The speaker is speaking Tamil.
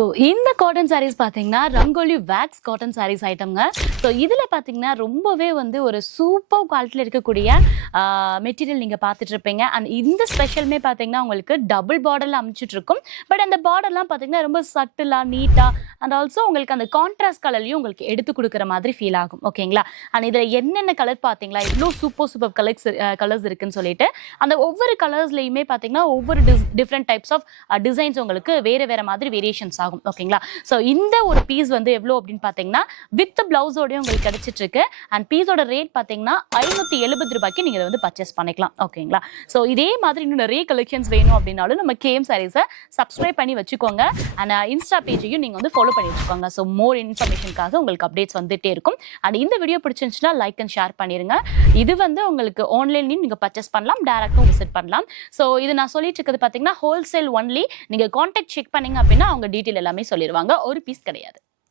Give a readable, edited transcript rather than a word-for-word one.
ஸோ இந்த காட்டன் சாரீஸ் பார்த்தீங்கன்னா ரங்கோலி வேக்ஸ் காட்டன் சாரீஸ் ஐட்டம்ங்க. ஸோ இதில் பார்த்தீங்கன்னா ரொம்பவே வந்து ஒரு சூப்பர் குவாலிட்டியில் இருக்கக்கூடிய மெட்டீரியல் நீங்கள் பார்த்துட்டு இருப்பீங்க. அண்ட் இந்த ஸ்பெஷலுமே பார்த்தீங்கன்னா உங்களுக்கு டபுள் பார்டரில் அமைச்சிட்டு இருக்கும். பட் அந்த பார்டர்லாம் பார்த்தீங்கன்னா ரொம்ப சட்டிலாக நீட்டாக அண்ட் ஆல்சோ உங்களுக்கு அந்த கான்ட்ராஸ்ட் கலர்லையும் உங்களுக்கு எடுத்து கொடுக்குற மாதிரி ஃபீல் ஆகும். ஓகேங்களா? அண்ட் இதில் என்னென்ன கலர் பார்த்தீங்களா, இவ்வளோ சூப்பர் கலர்ஸ் இருக்குன்னு சொல்லிட்டு அந்த ஒவ்வொரு கலர்ஸ்லையுமே பார்த்தீங்கன்னா ஒவ்வொரு டிஃப்ரெண்ட் டைப்ஸ் ஆஃப் டிசைன்ஸ் உங்களுக்கு வேறு மாதிரி வேரியேஷன்ஸ் ஆகும். ஓகேங்களா? ஸோ இந்த ஒரு பீஸ் வந்து எவ்வளோ அப்படின்னு பார்த்தீங்கன்னா வித் பிளவுஸோடய உங்களுக்கு கிடைச்சிட்டு இருக்கு. அண்ட் பீஸோட ரேட் பார்த்தீங்கன்னா 570 ரூபாய்க்கு நீங்கள் வந்து பர்ச்சேஸ் பண்ணிக்கலாம். ஓகேங்களா? ஸோ இதே மாதிரி இன்னும் நிறைய கலெக்ஷன்ஸ் வேணும் அப்படின்னாலும் நம்ம கேஎம் சாரீஸை சப்ஸ்கிரைப் பண்ணி வச்சுக்கோங்க. அண்ட் இன்ஸ்டா பேஜையும் நீங்கள் வந்து ஃபாலோ பண்ணி வச்சுக்கோங்க. ஸோ மோர் இன்ஃபர்மேஷனுக்காக உங்களுக்கு அப்டேட்ஸ் வந்துட்டே இருக்கும். அண்ட் இந்த வீடியோ பிடிச்சிருந்துச்சுன்னா லைக் அண்ட் ஷேர் பண்ணிருங்க. இது வந்து உங்களுக்கு ஆன்லைன்லையும் நீங்கள் பர்ச்சேஸ் பண்ணலாம், டேரக்டும் விசிட் பண்ணலாம். ஸோ இது நான் சொல்லிட்டு இருக்கிறது பார்த்தீங்கன்னா ஹோல்சேல் ஒன்லி. நீங்கள் கான்டாக்ட் செக் பண்ணீங்க அப்படின்னா அவங்க டீட்டெயில் எல்லாமே சொல்லிடுவாங்க. ஒரு பீஸ் கிடையாது.